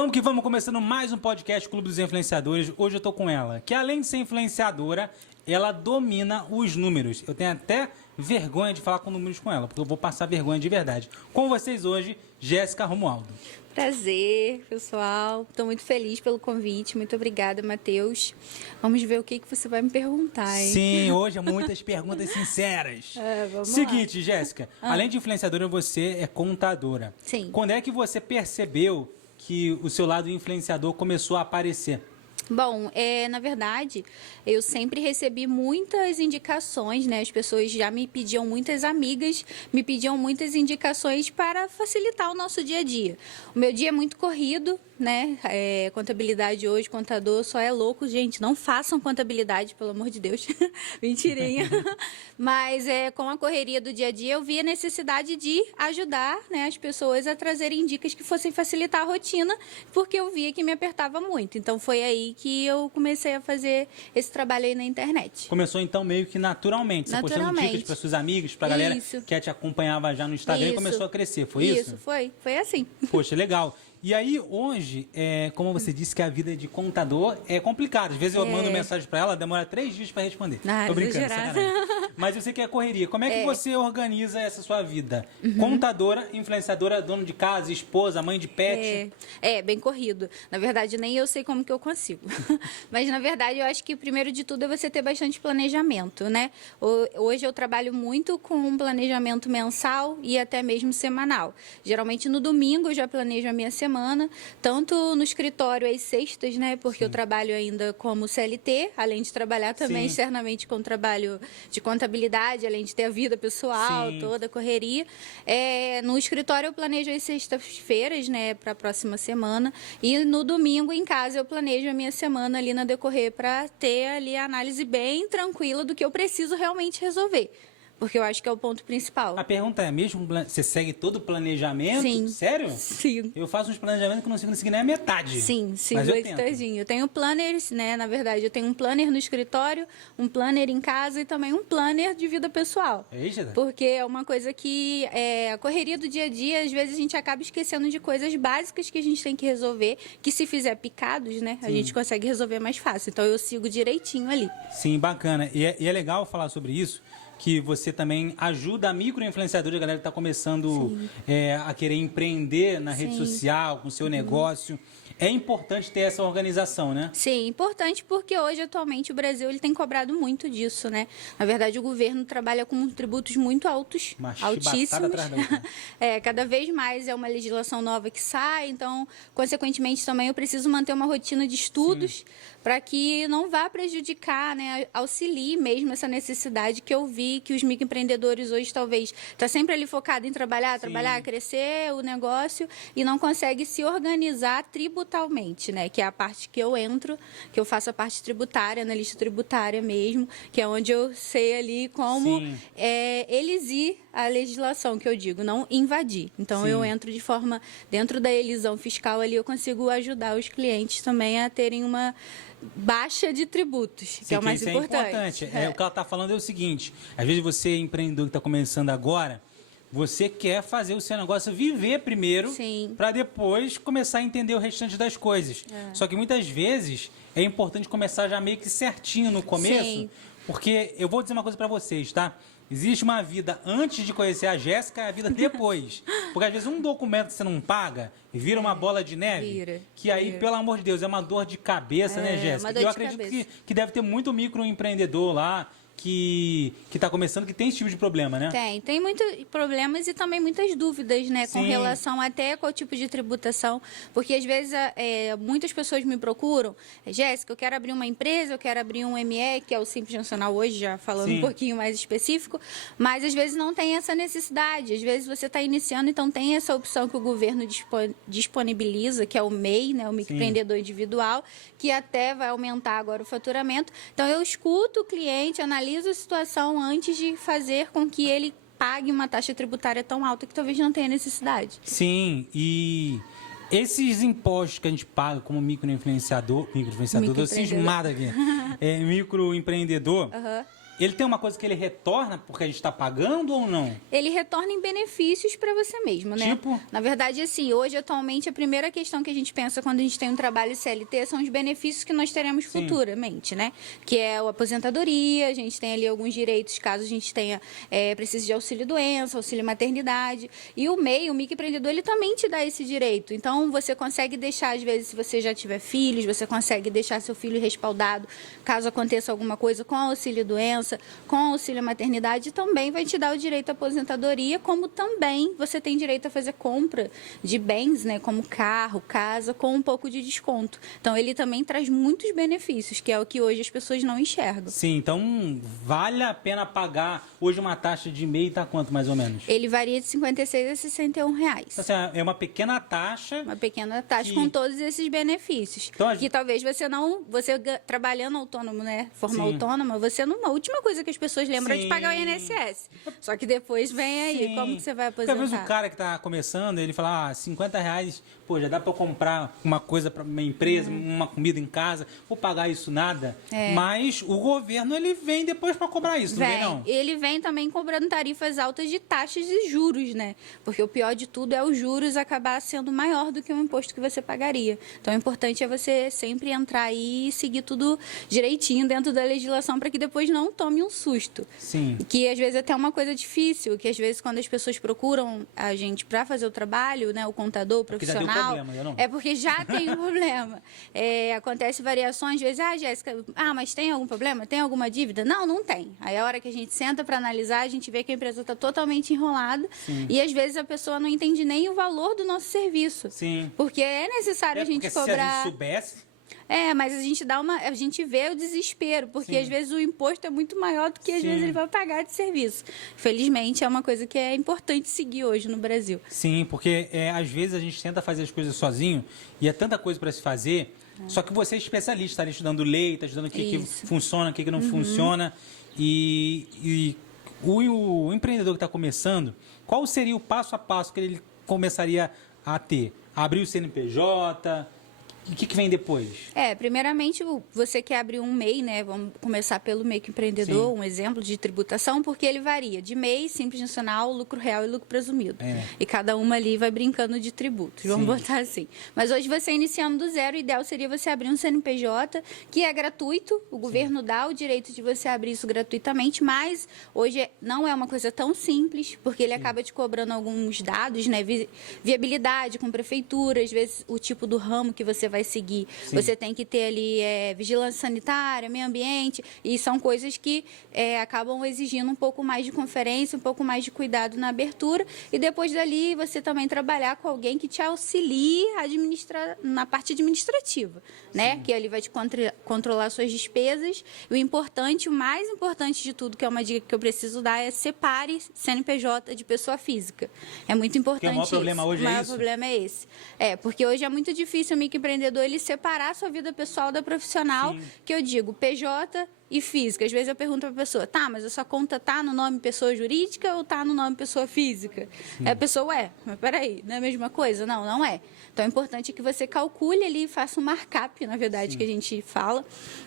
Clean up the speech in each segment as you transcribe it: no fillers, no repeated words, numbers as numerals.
Vamos que vamos, começando mais um podcast Clube dos Influenciadores. Hoje eu tô com ela, que além de ser influenciadora, ela domina os números. Eu tenho até vergonha de falar com números com ela, porque eu vou passar vergonha de verdade. Com vocês hoje, Jéssica Romualdo. Prazer, pessoal. Estou muito feliz pelo convite. Muito obrigada, Matheus. Vamos ver o que você vai me perguntar, hein? Sim, hoje é muitas perguntas sinceras. Vamos Seguinte, lá. Jéssica, além de influenciadora, você é contadora. Sim. Quando é que você percebeu que o seu lado influenciador começou a aparecer? Bom, na verdade, eu sempre recebi muitas indicações, né? As pessoas já me pediam, muitas amigas me pediam muitas indicações para facilitar o nosso dia a dia. O meu dia é muito corrido, né? Contabilidade hoje, contador só é louco. Gente, não façam contabilidade, pelo amor de Deus. Mentirinha. Mas com a correria do dia a dia, eu vi a necessidade de ajudar, né, as pessoas a trazerem dicas que fossem facilitar a rotina, porque eu via que me apertava muito. Então, foi aí que eu comecei a fazer esse trabalho aí na internet. Começou então meio que naturalmente, você postando dicas para seus amigos, para a galera que te acompanhava já no Instagram e começou a crescer, foi isso? Isso, foi assim. Poxa, legal. E aí, hoje, como você disse que a vida de contador é complicada. Às vezes eu mando mensagem para ela, demora 3 dias para responder. Tô brincando, sacanagem. Mas eu sei que é correria. Como é que você organiza essa sua vida? Contadora, influenciadora, dona de casa, esposa, mãe de pet? Bem corrido. Na verdade, nem eu sei como que eu consigo. Mas, na verdade, eu acho que o primeiro de tudo é você ter bastante planejamento, né? Hoje eu trabalho muito com um planejamento mensal e até mesmo semanal. Geralmente, no domingo eu já planejo a minha semana, tanto no escritório às sextas, né? Porque eu trabalho ainda como CLT, além de trabalhar também externamente com trabalho de contabilidade, além de ter a vida pessoal, toda a correria. No escritório eu planejo as sextas-feiras, né, para a próxima semana, e no domingo em casa eu planejo a minha semana ali na decorrer para ter ali a análise bem tranquila do que eu preciso realmente resolver. Porque eu acho que é o ponto principal. A pergunta é mesmo, você segue todo o planejamento? Sim. Sério? Sim. Eu faço uns planejamentos que não consigo seguir nem a metade. Sim, mas eu tento. Eu tenho planners, né? Na verdade, eu tenho um planner no escritório, um planner em casa e também um planner de vida pessoal. Eita. Porque é uma coisa que a correria do dia a dia, às vezes a gente acaba esquecendo de coisas básicas que a gente tem que resolver, que se fizer picados, né? A gente consegue resolver mais fácil. Então eu sigo direitinho ali. Sim, bacana. E é legal falar sobre isso, que você também ajuda a micro-influenciadora, a galera que está começando a querer empreender na rede social, com o seu negócio. É importante ter essa organização, né? Sim, importante porque hoje, atualmente, o Brasil ele tem cobrado muito disso, né? Na verdade, o governo trabalha com tributos muito altos, altíssimos. Cada vez mais é uma legislação nova que sai, então, consequentemente, também eu preciso manter uma rotina de estudos para que não vá prejudicar, né? Auxilie mesmo essa necessidade que eu vi que os microempreendedores hoje talvez está sempre ali focado em trabalhar, crescer o negócio e não consegue se organizar tributalmente, né? Que é a parte que eu entro, que eu faço a parte tributária, analista tributária mesmo, que é onde eu sei ali como elisir a legislação, que eu digo, não invadir. Então, eu entro de forma, dentro da elisão fiscal ali, eu consigo ajudar os clientes também a terem uma baixa de tributos, que é o mais importante. O que ela está falando é o seguinte, às vezes você, empreendedor que está começando agora, você quer fazer o seu negócio viver primeiro, para depois começar a entender o restante das coisas. Só que muitas vezes é importante começar já meio que certinho no começo, porque eu vou dizer uma coisa para vocês, tá? Existe uma vida antes de conhecer a Jéssica e a vida depois. Porque às vezes um documento que você não paga vira uma bola de neve, que aí, pelo amor de Deus, é uma dor de cabeça, né, Jéssica? Eu acredito que deve ter muito microempreendedor lá, que está começando, que tem esse tipo de problema, né? Tem muitos problemas e também muitas dúvidas, né? Com relação até qual tipo de tributação, porque às vezes muitas pessoas me procuram, Jéssica, eu quero abrir uma empresa, eu quero abrir um ME, que é o Simples Nacional hoje, já falando um pouquinho mais específico, mas às vezes não tem essa necessidade, às vezes você está iniciando, então tem essa opção que o governo disponibiliza, que é o MEI, né? O microempreendedor individual, que até vai aumentar agora o faturamento. Então eu escuto o cliente, analiso a situação antes de fazer com que ele pague uma taxa tributária tão alta que talvez não tenha necessidade. Sim, e esses impostos que a gente paga como microempreendedor, tô cismada aqui, microempreendedor, Ele tem uma coisa que ele retorna porque a gente está pagando ou não? Ele retorna em benefícios para você mesmo, né? Tipo? Na verdade, assim, hoje, atualmente, a primeira questão que a gente pensa quando a gente tem um trabalho CLT são os benefícios que nós teremos futuramente, né? Que é a aposentadoria, a gente tem ali alguns direitos caso a gente tenha, precise de auxílio-doença, auxílio-maternidade. E o MEI, o microempreendedor, ele também te dá esse direito. Então, você consegue deixar, às vezes, se você já tiver filhos, você consegue deixar seu filho respaldado caso aconteça alguma coisa com auxílio-doença, com auxílio-maternidade, também vai te dar o direito à aposentadoria, como também você tem direito a fazer compra de bens, né, como carro, casa, com um pouco de desconto. Então, ele também traz muitos benefícios, que é o que hoje as pessoas não enxergam. Sim, então vale a pena pagar. Hoje uma taxa de MEI está quanto, mais ou menos? Ele varia de R$56 a R$61. Então, assim, é uma pequena taxa. Uma pequena taxa com todos esses benefícios. Então, que talvez você trabalhando autônomo, né, forma autônoma, você não, a última coisa que as pessoas lembram é de pagar o INSS. Só que depois vem aí, como que você vai aposentar? Porque às vezes o cara que está começando, ele fala, R$50, pô, já dá para eu comprar uma coisa para minha empresa, uma comida em casa, vou pagar isso nada. Mas o governo, ele vem depois para cobrar isso, não vem não? Ele vem também cobrando tarifas altas de taxas e juros, né? Porque o pior de tudo é os juros acabar sendo maior do que o imposto que você pagaria. Então, o importante é você sempre entrar aí e seguir tudo direitinho dentro da legislação para que depois não tome um susto. Sim. Que às vezes é até uma coisa difícil, que às vezes quando as pessoas procuram a gente para fazer o trabalho, né, o contador, o profissional, já deu problema, não? É porque já tem um problema. Acontece variações, às vezes, Jéssica, mas tem algum problema? Tem alguma dívida? Não, não tem. Aí a hora que a gente senta para analisar, a gente vê que a empresa está totalmente enrolada. Sim. E às vezes a pessoa não entende nem o valor do nosso serviço. Sim. Porque é necessário a gente cobrar. Se a gente soubesse. Mas a gente vê o desespero, porque às vezes o imposto é muito maior do que às vezes ele vai pagar de serviço. Felizmente é uma coisa que é importante seguir hoje no Brasil. Sim, porque às vezes a gente tenta fazer as coisas sozinho e é tanta coisa para se fazer, só que você é especialista, está ali estudando lei, está estudando o que funciona, o que não funciona. E o empreendedor que está começando, qual seria o passo a passo que ele começaria a ter? Abrir o CNPJ. E o que vem depois? Primeiramente, você quer abrir um MEI, né? Vamos começar pelo MEI empreendedor, um exemplo de tributação, porque ele varia de MEI, Simples Nacional, lucro real e lucro presumido. E cada uma ali vai brincando de tributos, vamos botar assim. Mas hoje você iniciando do zero, o ideal seria você abrir um CNPJ, que é gratuito, o governo dá o direito de você abrir isso gratuitamente, mas hoje não é uma coisa tão simples, porque ele acaba te cobrando alguns dados, né? Viabilidade com prefeitura, às vezes o tipo do ramo que você vai seguir. Você tem que ter ali vigilância sanitária, meio ambiente, e são coisas que acabam exigindo um pouco mais de conferência, um pouco mais de cuidado na abertura, e depois dali você também trabalhar com alguém que te auxilie na parte administrativa, né? Que ali vai te controlar suas despesas. E o mais importante de tudo, que é uma dica que eu preciso dar, é separe CNPJ de pessoa física. É muito importante. Porque o maior problema hoje é isso? O maior problema é esse. Porque hoje é muito difícil o microempreendedor ele separar a sua vida pessoal da profissional, que eu digo PJ e física. Às vezes eu pergunto para a pessoa, mas a sua conta tá no nome pessoa jurídica ou tá no nome pessoa física? A pessoa mas peraí, não é a mesma coisa? Não, não é. Então é importante que você calcule ali, faça um markup, na verdade, que a gente fala,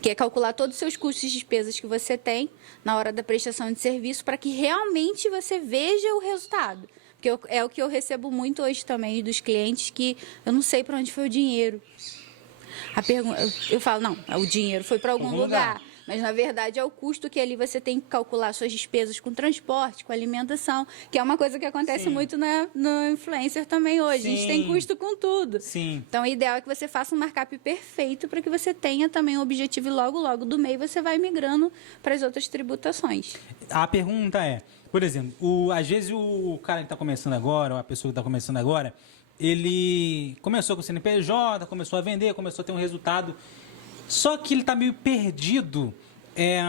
que é calcular todos os seus custos e despesas que você tem na hora da prestação de serviço, para que realmente você veja o resultado. Porque é o que eu recebo muito hoje também dos clientes, que eu não sei para onde foi o dinheiro. Eu falo, não, o dinheiro foi para algum lugar. Mas, na verdade, é o custo que ali você tem que calcular suas despesas com transporte, com alimentação, que é uma coisa que acontece muito no influencer também hoje. A gente tem custo com tudo. Então, o ideal é que você faça um markup perfeito para que você tenha também um objetivo e logo do meio você vai migrando para as outras tributações. A pergunta é, por exemplo, às vezes o cara que está começando agora, ou a pessoa que está começando agora, ele começou com o CNPJ, começou a vender, começou a ter um resultado. Só que ele está meio perdido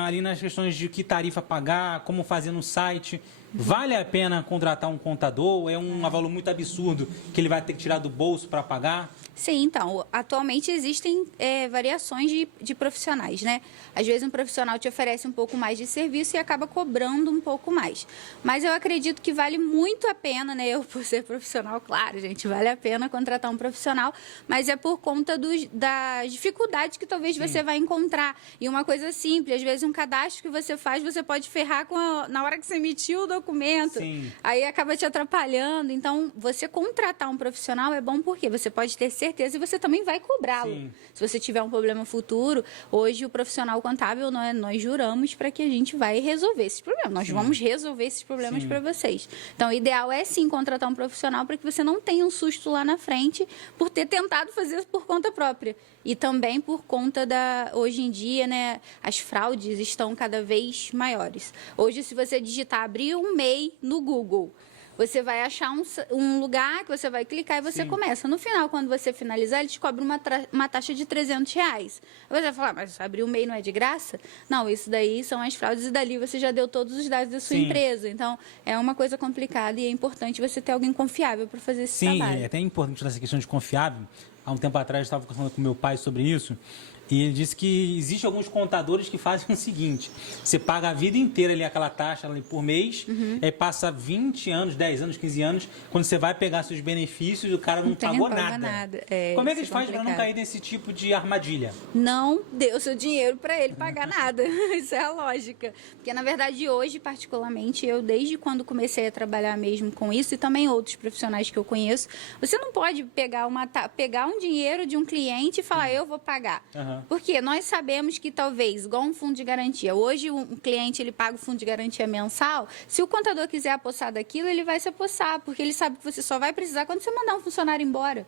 ali nas questões de que tarifa pagar, como fazer no site. Vale a pena contratar um contador? É um valor muito absurdo que ele vai ter que tirar do bolso para pagar? Sim, então, atualmente existem variações de profissionais, né? Às vezes um profissional te oferece um pouco mais de serviço e acaba cobrando um pouco mais. Mas eu acredito que vale muito a pena, né? Eu, por ser profissional, claro, gente, vale a pena contratar um profissional, mas é por conta das dificuldades que talvez você vai encontrar. E uma coisa simples, às vezes um cadastro que você faz, você pode ferrar na hora que você emitiu o documento. Sim. Aí acaba te atrapalhando. Então, você contratar um profissional é bom porque você pode ter certeza e você também vai cobrá-lo. Se você tiver um problema futuro, hoje o profissional contábil, nós juramos para que a gente vai resolver esses problemas. Nós vamos resolver esses problemas para vocês. Então, o ideal é sim contratar um profissional para que você não tenha um susto lá na frente por ter tentado fazer por conta própria. E também por conta hoje em dia, né, as fraudes estão cada vez maiores. Hoje, se você digitar, abrir um MEI no Google, você vai achar um lugar que você vai clicar e você começa. No final, quando você finalizar, ele te cobra uma taxa de R$300. Você vai falar, mas abrir o MEI não é de graça? Não, isso daí são as fraudes e dali você já deu todos os dados da sua empresa. Então, é uma coisa complicada e é importante você ter alguém confiável para fazer esse trabalho. Sim, é até importante nessa questão de confiável. Há um tempo atrás eu estava conversando com meu pai sobre isso. E ele disse que existem alguns contadores que fazem o seguinte: você paga a vida inteira ali aquela taxa ali por mês, aí passa 20 anos, 10 anos, 15 anos, quando você vai pegar seus benefícios, o cara não pagou nada. Como é que eles fazem para não cair nesse tipo de armadilha? Não dê o seu dinheiro para ele pagar nada. Isso é a lógica. Porque, na verdade, hoje, particularmente, eu, desde quando comecei a trabalhar mesmo com isso, e também outros profissionais que eu conheço, você não pode pegar um dinheiro de um cliente e falar, eu vou pagar. Porque nós sabemos que talvez, igual um fundo de garantia, hoje um cliente ele paga o fundo de garantia mensal, se o contador quiser apossar daquilo, ele vai se apossar, porque ele sabe que você só vai precisar quando você mandar um funcionário embora.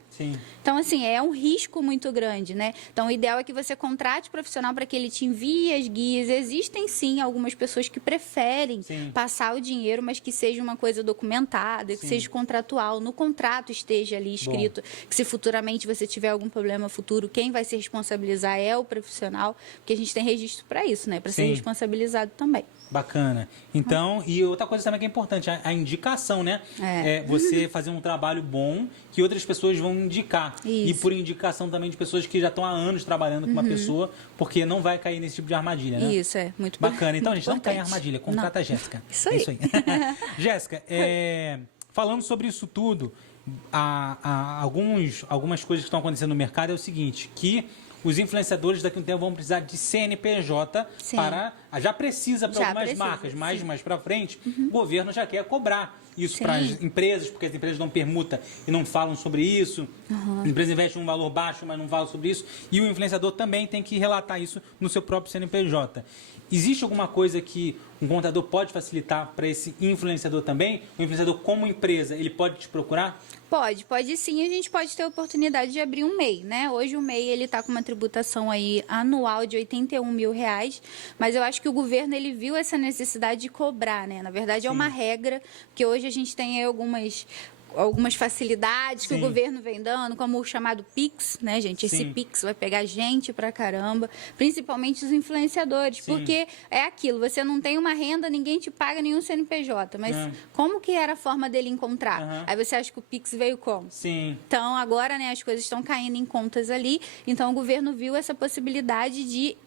Então, assim, é um risco muito grande, né? Então, o ideal é que você contrate profissional para que ele te envie as guias. Existem, sim, algumas pessoas que preferem passar o dinheiro, mas que seja uma coisa documentada, que seja contratual, no contrato esteja ali escrito que se futuramente você tiver algum problema futuro, quem vai se responsabilizar é o profissional, porque a gente tem registro para isso, né? Para ser responsabilizado também. Bacana. Então, e outra coisa também que é importante, a indicação, né? É você fazer um trabalho bom que outras pessoas vão indicar. Isso. E por indicação também de pessoas que já estão há anos trabalhando com uma pessoa, porque não vai cair nesse tipo de armadilha, né? Isso, é muito bacana. Então, muito gente, não cai em armadilha. Contrata a Jéssica. Isso aí. É isso aí. Jéssica, falando sobre isso tudo, algumas coisas que estão acontecendo no mercado é o seguinte, que os influenciadores daqui a um tempo vão precisar de CNPJ para... Já precisa para algumas marcas, mas mais para frente, o governo já quer cobrar isso para as empresas, porque as empresas dão permuta e não falam sobre isso. As empresas investem um valor baixo, mas não falam sobre isso. E o influenciador também tem que relatar isso no seu próprio CNPJ. Existe alguma coisa que um contador pode facilitar para esse influenciador também? O influenciador, como empresa, ele pode te procurar? Pode sim. A gente pode ter a oportunidade de abrir um MEI, né? Hoje o MEI ele está com uma tributação aí anual de R$81 mil, mas eu acho que o governo ele viu essa necessidade de cobrar, né? Na verdade é uma regra, porque hoje a gente tem aí algumas facilidades que o governo vem dando, como o chamado Pix, né, gente? Esse Pix vai pegar gente pra caramba, principalmente os influenciadores, porque é aquilo, você não tem uma renda, ninguém te paga nenhum CNPJ, mas como que era a forma dele encontrar? Aí você acha que o Pix veio como? Então, agora, né, as coisas estão caindo em contas ali, então o governo viu essa possibilidade de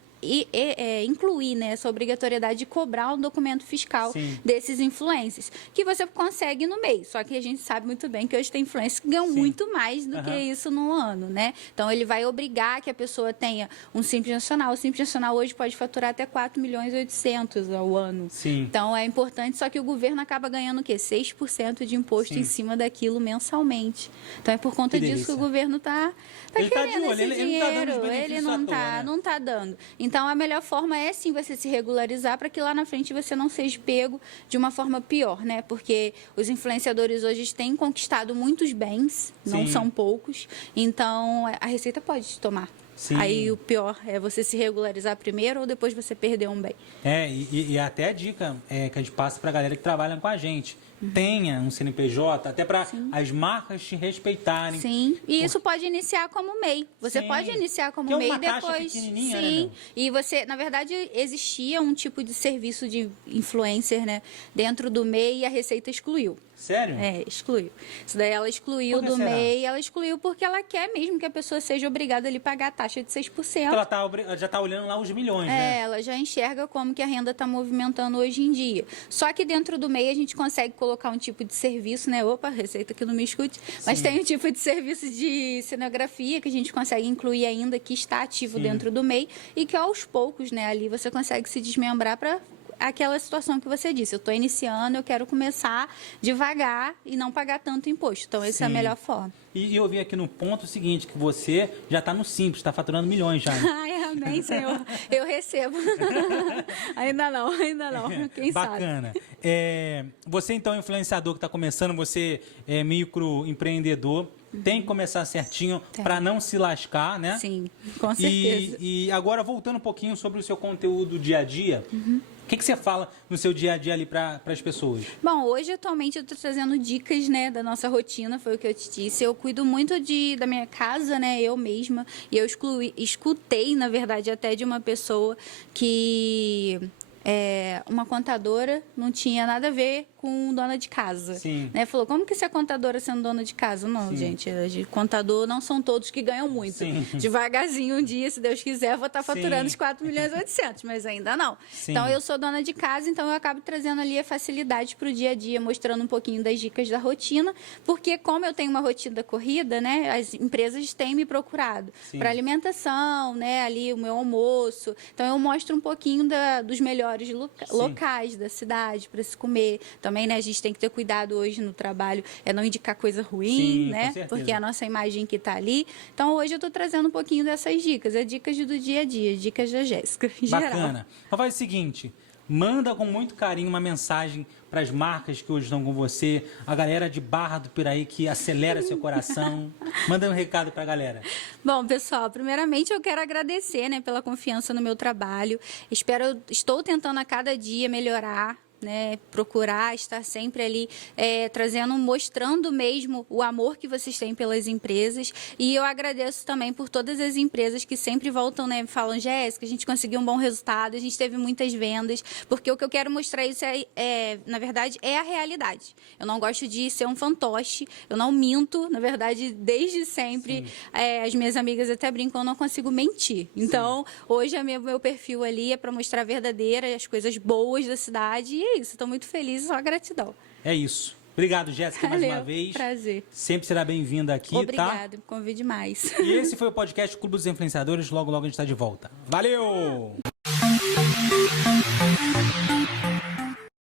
incluir, né, essa obrigatoriedade de cobrar um documento fiscal desses influencers, que você consegue no mês. Só que a gente sabe muito bem que hoje tem influencers que ganham muito mais do que isso no ano, né? Então, ele vai obrigar que a pessoa tenha um Simples Nacional. O Simples Nacional hoje pode faturar até 4.800.000 ao ano. Então, é importante, só que o governo acaba ganhando o quê? 6% de imposto em cima daquilo mensalmente. Então, é por conta disso que o governo está querendo esse dinheiro. Ele não está dando. Então, a melhor forma é, sim, você se regularizar para que lá na frente você não seja pego de uma forma pior, né? Porque os influenciadores hoje têm conquistado muitos bens, não são poucos. Então, a Receita pode te tomar. Aí o pior é você se regularizar primeiro ou depois você perder um bem. E até a dica que a gente passa para a galera que trabalha com a gente. tenha um CNPJ, até para as marcas te respeitarem. Sim, e isso pode iniciar como MEI. Você pode iniciar como MEI e depois... Sim, né, e você, na verdade, existia um tipo de serviço de influencer, né, dentro do MEI e a Receita excluiu. Sério? Excluiu. Isso daí ela excluiu do MEI, ela excluiu porque ela quer mesmo que a pessoa seja obrigada a lhe pagar a taxa de 6%. Então ela já está olhando lá os milhões, né? Ela já enxerga como que a renda está movimentando hoje em dia. Só que dentro do MEI a gente consegue colocar um tipo de serviço, né? Opa, Receita que não me escute. Mas tem um tipo de serviço de cenografia que a gente consegue incluir ainda, que está ativo dentro do MEI e que aos poucos, né, ali você consegue se desmembrar para aquela situação que você disse, eu estou iniciando, eu quero começar devagar e não pagar tanto imposto. Então, essa é a melhor forma. E eu vi aqui no ponto seguinte, que você já está no Simples, está faturando milhões já. Ai, amém, Senhor. Eu recebo. Ainda não. Quem Bacana. sabe? Você, então, é influenciador que está começando, você é microempreendedor, tem que começar certinho para não se lascar, né? Sim, com certeza. E agora, voltando um pouquinho sobre o seu conteúdo dia a dia, o que você fala no seu dia a dia ali para as pessoas? Bom, hoje, atualmente, eu estou trazendo dicas, né, da nossa rotina, foi o que eu te disse. Eu cuido muito da minha casa, né, eu mesma. E eu escutei, na verdade, até de uma pessoa que... uma contadora não tinha nada a ver com dona de casa. Sim. Né? Falou, como que você é contadora sendo dona de casa? Não, gente, contador não são todos que ganham muito. Sim. Devagarzinho um dia, se Deus quiser, eu vou estar faturando os 4.800.000, mas ainda não. Sim. Então, eu sou dona de casa, então eu acabo trazendo ali a facilidade para o dia a dia, mostrando um pouquinho das dicas da rotina, porque como eu tenho uma rotina corrida, né, as empresas têm me procurado para alimentação, né, ali o meu almoço. Então, eu mostro um pouquinho dos melhores locais da cidade para se comer. Também, né, a gente tem que ter cuidado hoje no trabalho, não indicar coisa ruim, né? Porque é a nossa imagem que está ali. Então, hoje eu estou trazendo um pouquinho dessas dicas, dicas do dia a dia, dicas da Jéssica. Bacana. Então, faz o seguinte, manda com muito carinho uma mensagem para as marcas que hoje estão com você, a galera de Barra do Piraí que acelera seu coração. Manda um recado para a galera. Bom, pessoal, primeiramente eu quero agradecer, né, pela confiança no meu trabalho. Estou tentando a cada dia melhorar, né, procurar estar sempre ali mostrando mesmo o amor que vocês têm pelas empresas, e eu agradeço também por todas as empresas que sempre voltam, né, falam, Jéssica, a gente conseguiu um bom resultado, a gente teve muitas vendas, porque o que eu quero mostrar isso na verdade, é a realidade. Eu não gosto de ser um fantoche, eu não minto, na verdade, desde sempre, as minhas amigas até brincam, eu não consigo mentir. Então, hoje meu perfil ali é para mostrar verdadeira, as coisas boas da cidade, e é isso, estou muito feliz, só gratidão. É isso. Obrigado, Jéssica, mais uma vez. Prazer. Sempre será bem-vinda aqui, Obrigada, me convide mais. E esse foi o podcast Clube dos Influenciadores, logo a gente está de volta. Valeu!